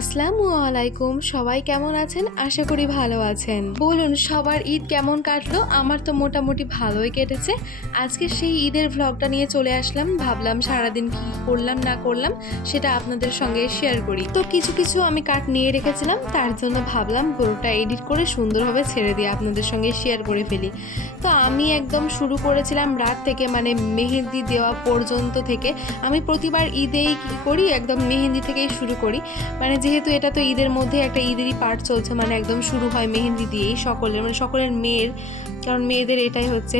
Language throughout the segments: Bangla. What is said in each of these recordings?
আসসালামু আলাইকুম, সবাই কেমন আছেন? আশা করি ভালো আছেন। বলুন সবার ঈদ কেমন কাটলো? আমার তো মোটামুটি ভালোই কেটেছে। আজকে সেই ঈদের ভ্লগটা নিয়ে চলে আসলাম। ভাবলাম সারাদিন কি করলাম না করলাম সেটা আপনাদের সঙ্গে শেয়ার করি। তো কিছু কিছু আমি কাট নিয়ে রেখেছিলাম, তার জন্য ভাবলাম পুরোটা এডিট করে সুন্দরভাবে ছেড়ে দিয়ে আপনাদের সঙ্গে শেয়ার করে ফেলি। তো আমি একদম শুরু করেছিলাম রাত থেকে, মানে মেহেন্দি দেওয়া পর্যন্ত থেকে। আমি প্রতিবার ঈদেই কী করি, একদম মেহেন্দি থেকেই শুরু করি। মানে যেহেতু এটা তো ঈদের মধ্যে একটা ঈদেরই পার্ট চলছে, মানে একদম শুরু হয় মেহেন্দি দিয়েই সকলের, মানে সকলের মেয়ের, কারণ মেয়েদের এটাই হচ্ছে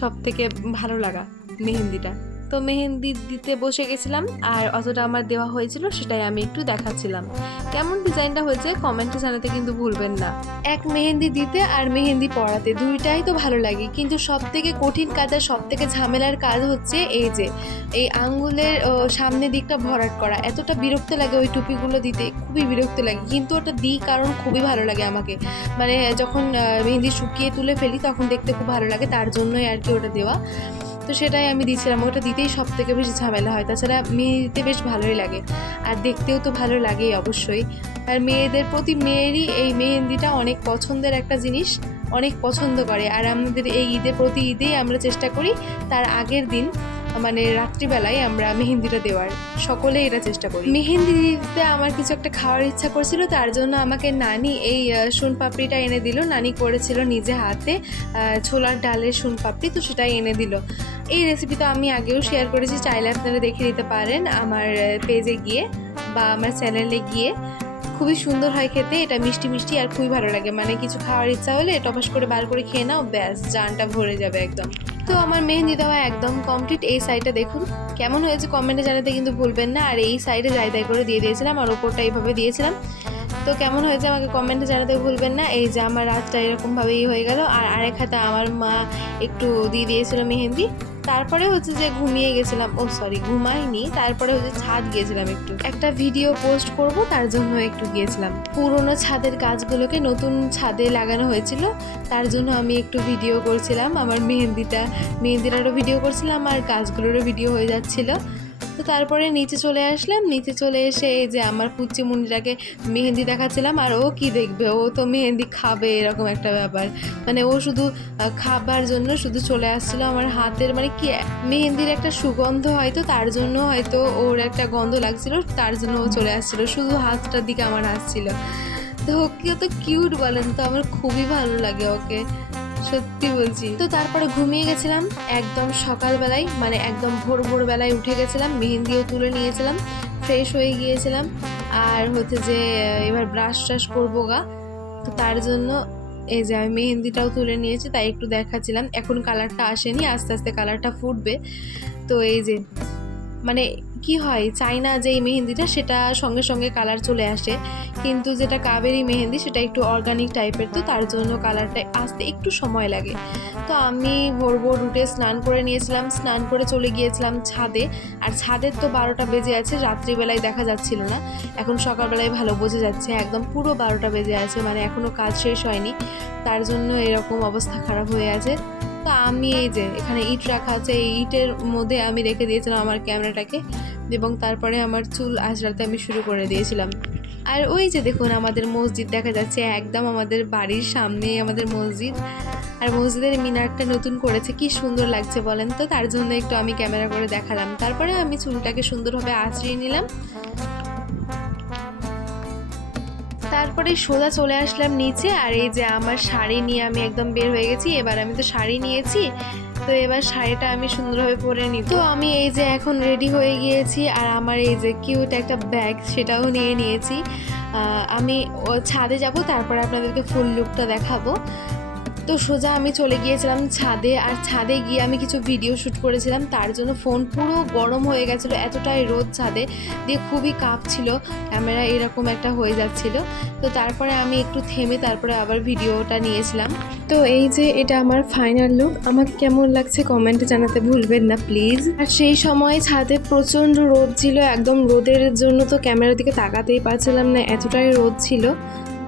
সব থেকে ভালো লাগা, মেহেন্দিটা। তো মেহেন্দি দিতে বসে গেছিলাম, আর অতটা আমার দেওয়া হয়েছিল সেটাই আমি একটু দেখাচ্ছিলাম। কেমন ডিজাইনটা হয়েছে কমেন্টে জানাতে কিন্তু ভুলবেন না। এক মেহেন্দি দিতে আর মেহেন্দি পরাতে দুইটাই তো ভালো লাগে, কিন্তু সব থেকে কঠিন কাজ আর সব থেকে ঝামেলার কাজ হচ্ছে এই যে এই আঙ্গুলের সামনের দিকটা ভরাট করা। এতটা বিরক্ত লাগে ওই টুপিগুলো দিতে, খুবই বিরক্ত লাগে, কিন্তু ওটা দিই কারণ খুবই ভালো লাগে আমাকে। মানে যখন মেহেন্দি শুকিয়ে তুলে ফেলি তখন দেখতে খুব ভালো লাগে, তার জন্যই আর কি ওটা দেওয়া। তো সেটাই আমি দিচ্ছিলাম, ওটা দিতেই সব থেকে বেশি ঝামেলা হয়। তাছাড়া মেহেন্দি দিতে বেশ ভালোই লাগে, আর দেখতেও তো ভালো লাগেই অবশ্যই। আর মেয়েদের প্রতি মেয়েরই এই মেহেন্দিটা অনেক পছন্দের একটা জিনিস, অনেক পছন্দ করে। আর আমাদের এই ঈদের প্রতি ঈদেই আমরা চেষ্টা করি তার আগের দিন, মানে রাত্রিবেলায় আমরা মেহেন্দিটা দেওয়ার, সকলেই এটা চেষ্টা করি। মেহেন্দি দিতে আমার কিছু একটা খাওয়ার ইচ্ছা করছিল, তার জন্য আমাকে নানি এই সোনপাপড়িটা এনে দিল। নানি করেছিল নিজে হাতে ছোলার ডালের সোনপাপড়ি, তো সেটাই এনে দিল। এই রেসিপি তো আমি আগেও শেয়ার করেছি, চাইলে আপনারা দেখে নিতে পারেন আমার পেজে গিয়ে বা আমার চ্যানেলে গিয়ে। খুবই সুন্দর হয় খেতে, এটা মিষ্টি মিষ্টি আর খুবই ভালো লাগে। মানে কিছু খাওয়ার ইচ্ছা হলে টপাস করে বার করে খেয়ে নাও, ব্যাস জানটা ভরে যাবে একদম। তো আমার মেহেন্দি দেওয়া একদম কমপ্লিট। এই সাইডটা দেখুন কেমন হয়েছে কমেন্টে জানাতে কিন্তু ভুলবেন না। আর এই সাইডে যাই করে দিয়ে দিয়েছিলাম, আর ওপরটা এইভাবে দিয়েছিলাম। তো কেমন হয়েছে আমাকে কমেন্টে জানাতে ভুলবেন না। এই যে আমার রাতটা এরকমভাবেই হয়ে গেল। আর আরেক হাতে আমার মা একটু দিয়ে দিয়েছিল মেহেন্দি। তারপরে হচ্ছে যে ঘুমিয়ে গেছিলাম, ঘুমাইনি। তারপরে হচ্ছে ছাদ গিয়েছিলাম, একটু একটা ভিডিও পোস্ট করব, তার জন্য একটু গিয়েছিলাম। পুরোনো ছাদের গাছগুলোকে নতুন ছাদে লাগানো হয়েছিল, তার জন্য আমি একটু ভিডিও করছিলাম। আমার মেহেন্দিটারও ভিডিও করছিলাম, আর গাছগুলোরও ভিডিও হয়ে যাচ্ছিল। তো তারপরে নিচে চলে আসলাম। নিচে চলে এসে এই যে আমার পুচি মুন্নিটাকে মেহেন্দি দেখাচ্ছিলাম। আর ও কি দেখবে, ও তো মেহেন্দি খাবে, এরকম একটা ব্যাপার। মানে ও শুধু খাবার জন্য শুধু চলে আসছিল আমার হাতের, মানে কি মেহেন্দির একটা সুগন্ধ হয়তো, তার জন্য হয়তো ওর একটা গন্ধ লাগছিল, তার জন্য ও চলে আসছিল, শুধু হাতটার দিকে আমার আসছিল। তো ওকে তো কিউট বলেন তো, আমার খুবই ভালো লাগে ওকে, সত্যি বলছি। তো তারপরে ঘুমিয়ে গেছিলাম একদম সকালবেলায়, মানে একদম ভোরবেলায় উঠে গেছিলাম, মেহেন্দিও তুলে নিয়েছিলাম, ফ্রেশ হয়ে গিয়েছিলাম। আর হচ্ছে যে এবার ব্রাশ ট্রাশ করবো গা, তো তার জন্য এই যে আমি মেহেন্দিটাও তুলে নিয়েছি, তাই একটু দেখাচ্ছিলাম। এখন কালারটা আসেনি, আস্তে আস্তে কালারটা ফুটবে। তো এই যে মানে কি হয়, চাই না যে এই মেহেন্দিটা সেটা সঙ্গে সঙ্গে কালার চলে আসে, কিন্তু যেটা কাবেরি মেহেন্দি সেটা একটু অর্গানিক টাইপের, তো তার জন্য কালারটা আসতে একটু সময় লাগে। তো আমি ভোর উঠে স্নান করে নিয়েছিলাম, স্নান করে চলে গিয়েছিলাম ছাদে। আর ছাদের তো 12টা বেজে আছে, রাত্রিবেলায় দেখা যাচ্ছিল না, এখন সকালবেলায় ভালো বোঝা যাচ্ছে, একদম পুরো 12টা বেজে আছে, মানে এখনও কাজ শেষ হয়নি, তার জন্য এরকম অবস্থা খারাপ হয়ে আছে। তো আমি এই যে এখানে ইট রাখা আছে, এই ইটের মধ্যে আমি রেখে দিয়েছিলাম আমার ক্যামেরাটাকে, এবং তারপরে আমার চুল আঁচড়াতে আমি শুরু করে দিয়েছিলাম। আর ওই যে দেখুন আমাদের মসজিদ দেখা যাচ্ছে, একদম আমাদের বাড়ির সামনেই আমাদের মসজিদ। আর মসজিদের মিনারটা নতুন করেছে, কি সুন্দর লাগছে বলেন তো, তার জন্য একটু আমি ক্যামেরা করে দেখালাম। তারপরে আমি চুলটাকে সুন্দরভাবে আঁচড়িয়ে নিলাম, তারপরে সোজা চলে আসলাম নিচে। আর এই যে আমার শাড়ি নিয়ে আমি একদম বের হয়ে গেছি। এবার আমি তো শাড়ি নিয়েছি, তো এবার শাড়িটা আমি সুন্দরভাবে পরে নিই। তো আমি এই যে এখন রেডি হয়ে গিয়েছি, আর আমার এই যে কিউট একটা ব্যাগ সেটাও নিয়ে নিয়েছি। আমি ছাদে যাব, তারপরে আপনাদেরকে ফুল লুকটা দেখাবো। তো সোজা আমি চলে গিয়েছিলাম ছাদে, আর ছাদে গিয়ে আমি কিছু ভিডিও শ্যুট করেছিলাম, তার জন্য ফোন পুরো গরম হয়ে গেছিলো, এতটাই রোদ ছাদে দিয়ে, খুবই কাঁপছিল ক্যামেরা, এরকম একটা হয়ে যাচ্ছিল। তো তারপরে আমি একটু থেমে তারপরে আবার ভিডিওটা নিয়েছিলাম। তো এই যে এটা আমার ফাইনাল লুক, আমাকে কেমন লাগছে কমেন্টে জানাতে ভুলবেন না প্লিজ। আর সেই সময় ছাদে প্রচণ্ড রোদ ছিল, একদম রোদের জন্য তো ক্যামেরার দিকে তাকাতেই পারছিলাম না, এতটাই রোদ ছিল।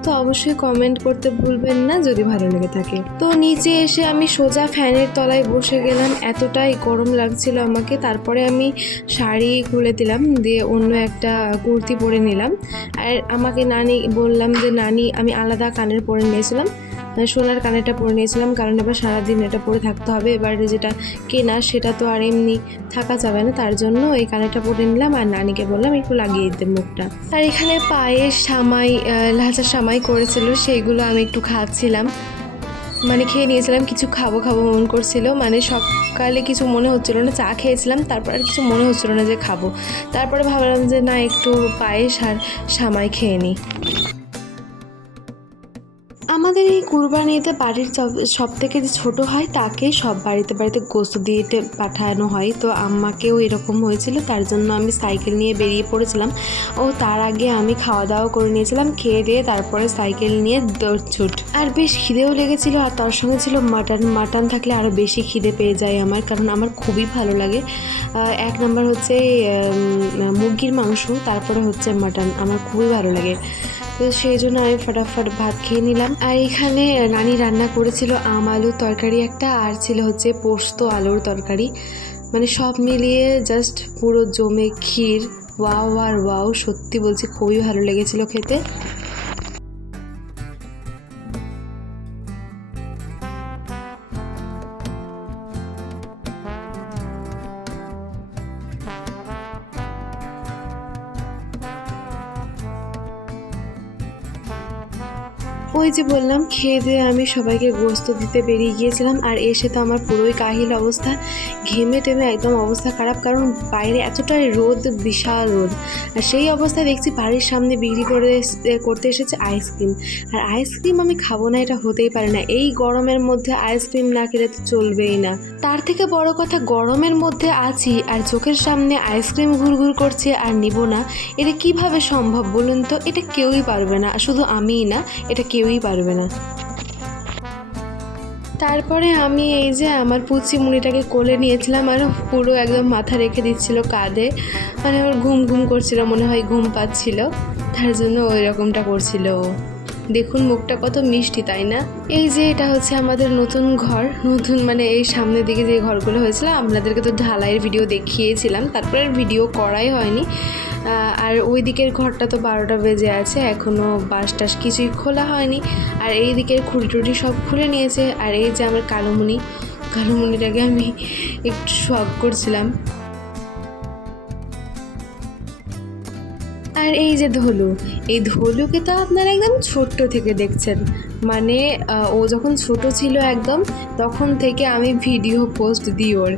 তো অবশ্যই কমেন্ট করতে ভুলবেন না যদি ভালো লেগে থাকে। তো নিচে এসে আমি সোজা ফ্যানের তলায় বসে গেলাম, এতটাই গরম লাগছিল আমাকে। তারপরে আমি শাড়ি খুলে দিলাম, দিয়ে অন্য একটা কুর্তি পরে নিলাম। আর আমাকে নানি বললাম যে নানি, আমি আলাদা কানের পরে নিয়েছিলাম, সোনার কানেরটা পরে নিয়েছিলাম, কারণ এবার সারাদিন এটা পরে থাকতে হবে। এবার যেটা কেনা সেটা তো আর এমনি থাকা যাবে না, তার জন্য এই কানেরটা পরে নিলাম। আর নানিকে বললাম একটু লাগিয়ে দিতে মুখটা। আর এখানে পায়ে সামাই, লাচা সামাই করেছিল, সেইগুলো আমি একটু খাচ্ছিলাম, মানে খেয়ে নিয়েছিলাম। কিছু খাবো মন করছিল, মানে সকালে কিছু মনে হচ্ছিল না, চা খেয়েছিলাম, তারপর আর কিছু মনে হচ্ছিল না যে খাবো। তারপরে ভাবলাম যে না, একটু পায়েস আর সামাই খেয়ে নিই। আমাদের এই কুরবানিতে বাড়ির সব থেকে যে ছোটো হয় তাকেই সব বাড়িতে গোশত দিতে পাঠানো হয়। তো আম্মাকেও এরকম হয়েছিল, তার জন্য আমি সাইকেল নিয়ে বেরিয়ে পড়েছিলাম। ও তার আগে আমি খাওয়া দাওয়া করে নিয়েছিলাম, খেয়ে দিয়ে তারপরে সাইকেল নিয়ে দৌড়ছুট। আর বেশ খিদেও লেগেছিলো, আর তার সঙ্গে ছিল মাটন থাকলে আরও বেশি খিদে পেয়ে যায় আমার, কারণ আমার খুবই ভালো লাগে। এক নম্বর হচ্ছে মুরগির মাংস, তারপরে হচ্ছে মাটন, আমার খুবই ভালো লাগে। তো সেই জন্য আমি ফটাফট ভাত খেয়ে নিলাম। আর এখানে নানি রান্না করেছিল আম আলুর তরকারি একটা, আর ছিল হচ্ছে পোস্ত আলুর তরকারি, মানে সব মিলিয়ে জাস্ট পুরো জমে ক্ষীর। ওয়াও আর ওয়াও, সত্যি বলছি খুবই ভালো লেগেছিল খেতে। ওই যে বললাম, খেয়ে দিয়ে আমি সবাইকে গোশত দিতে বেরিয়ে গিয়েছিলাম। আর এসে তো আমার পুরোই কাহিল অবস্থা, ঘেমে টেমে একদম অবস্থা খারাপ, কারণ বাইরে এতটাই রোদ, বিশাল রোদ। আর সেই অবস্থায় দেখছি বাড়ির সামনে বিক্রি করতে এসেছে আইসক্রিম। আর আইসক্রিম আমি খাবো না, এটা হতেই পারে না। এই গরমের মধ্যে আইসক্রিম না খেলে তো চলবেই না। তার থেকে বড় কথা, গরমের মধ্যে আছি আর চোখের সামনে আইসক্রিম ঘুরঘুর করছে আর নিব না, এটা কিভাবে সম্ভব বলুন তো? এটা কেউই পারবে না, শুধু আমিই না, এটা কেউই পারবে না। তারপরে আমি এই যে আমার পুচি মুড়িটাকে কোলে নিয়েছিলাম, আর পুরো একদম মাথা রেখে দিচ্ছিল কাঁধে, মানে ওর ঘুম করছিল, মনে হয় ঘুম পাচ্ছিল, তার জন্য ওই রকমটা করছিল। দেখুন মুখটা কত মিষ্টি, তাই না? এই যে এটা হচ্ছে আমাদের নতুন ঘর, নতুন মানে এই সামনের দিকে যে ঘরগুলো হয়েছিল, আপনাদেরকে তো ঢালাইয়ের ভিডিও দেখিয়েছিলাম, তারপরে ভিডিও করাই হয়নি। আর ওই দিকের ঘরটা তো 12টা বেজে আছে, এখনও বাঁশ টাস কিছুই খোলা হয়নি। আর এই দিকের খুঁটি টুটি সব খুলে নিয়েছে। আর এই যে আমার কালোমণিটাকে আমি একটু শখ করছিলাম। আর এই যে এই ধলুকে তো আপনারা একদম ছোট্ট থেকে দেখছেন, মানে ও যখন ছোট ছিল একদম, তখন থেকে আমি ভিডিও পোস্ট দিই ওর।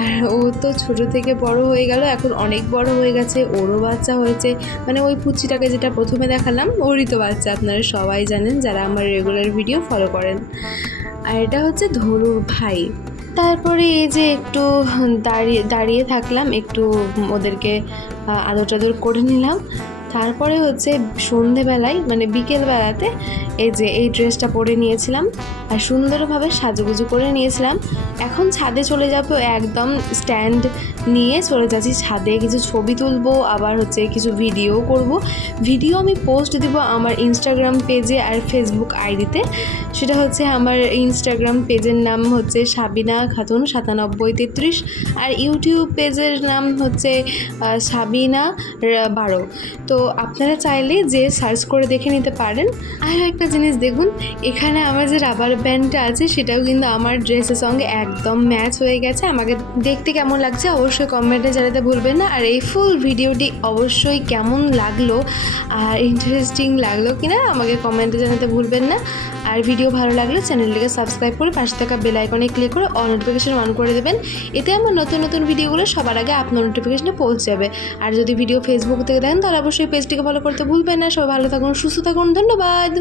আর ও তো ছোট থেকে বড় হয়ে গেল, এখন অনেক বড় হয়ে গেছে, ওরও বাচ্চা হয়েছে। মানে ওই পুচিটাকে যেটা প্রথমে দেখালাম, ওরই তো বাচ্চা, আপনারা সবাই জানেন যারা আমার রেগুলার ভিডিও ফলো করেন। আর এটা হচ্ছে ধলুর ভাই। তারপরে এই যে একটু দাঁড়িয়ে থাকলাম, একটু ওদেরকে আদর টাদর করে নিলাম। তারপরে হচ্ছে সন্ধেবেলায়, মানে বিকেলবেলাতে এই যে এই ড্রেসটা পরে নিয়েছিলাম আর সুন্দরভাবে সাজুগুজু করে নিয়েছিলাম। এখন ছাদে চলে যাবো, একদম স্ট্যান্ড নিয়ে চলে যাচ্ছি ছাদে, কিছু ছবি তুলবো, আবার হচ্ছে কিছু ভিডিও করব। ভিডিও আমি পোস্ট দিব আমার ইনস্টাগ্রাম পেজে আর ফেসবুক আইডিতে। সেটা হচ্ছে আমার ইনস্টাগ্রাম পেজের নাম হচ্ছে সাবিনা খাতুন 9733, আর ইউটিউব পেজের নাম হচ্ছে সাবিনা 12। তো আপনারা চাইলে যে সার্চ করে দেখে নিতে পারেন। আর একটা জিনিস দেখুন, এখানে আমার যে রাবার ব্যান্ডটা আছে সেটাও কিন্তু আমার ড্রেসের সঙ্গে একদম ম্যাচ হয়ে গেছে। আমাকে দেখতে কেমন লাগছে অবশ্যই কমেন্টে জানাতে ভুলবেন না। আর এই ফুল ভিডিওটি অবশ্যই কেমন লাগলো আর ইন্টারেস্টিং লাগলো কিনা আমাকে কমেন্টে জানাতে ভুলবেন না। আর ভিডিও ভালো লাগলে চ্যানেলটিকে সাবস্ক্রাইব করে পাশে থাকা বেল আইকনে ক্লিক করে অল নোটিফিকেশন অন করে দেবেন। এতে আমার নতুন ভিডিওগুলো সবার আগে আপনার নোটিফিকেশনে পৌঁছে যাবে। আর যদি ভিডিও ফেসবুক থেকে দেখেন তাহলে অবশ্যই পেজটিকে ফলো করতে ভুলবেন না। সবাই ভালো থাকুন, সুস্থ থাকুন, ধন্যবাদ।